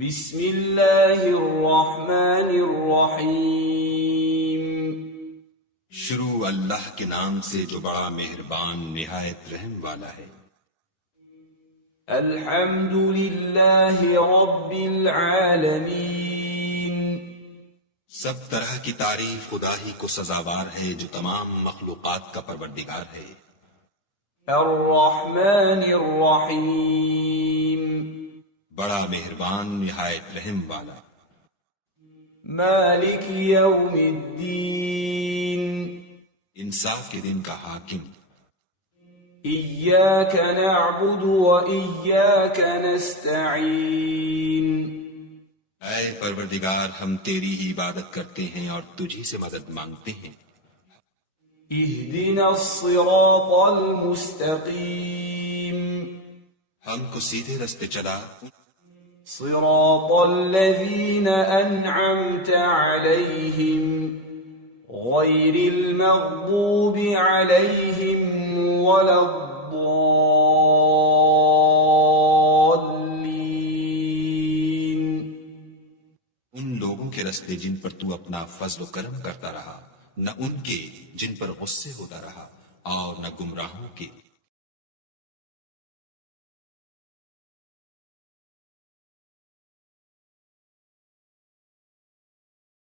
بسم اللہ الرحمن الرحیم۔ شروع اللہ کے نام سے جو بڑا مہربان نہایت رحم والا ہے۔ الحمد للہ رب العالمین۔ سب طرح کی تعریف خدا ہی کو سزاوار ہے جو تمام مخلوقات کا پروردگار ہے۔ الرحمن الرحیم۔ بڑا مہربان نہایت رحم والا۔ مالک یوم الدین۔ انصاف کے دن کا حاکم۔ ایاک نعبد و ایاک نستعین۔ اے پروردگار ہم تیری ہی عبادت کرتے ہیں اور تجھی سے مدد مانگتے ہیں۔ اہدنا الصراط المستقیم۔ ہم کو سیدھے رستے چلا، صراط الذین انعمت علیہم غیر المغضوب علیہم ولا الضالین۔ ان لوگوں کے رستے جن پر تو اپنا فضل و کرم کرتا رہا، نہ ان کے جن پر غصے ہوتا رہا، اور نہ گمراہوں کے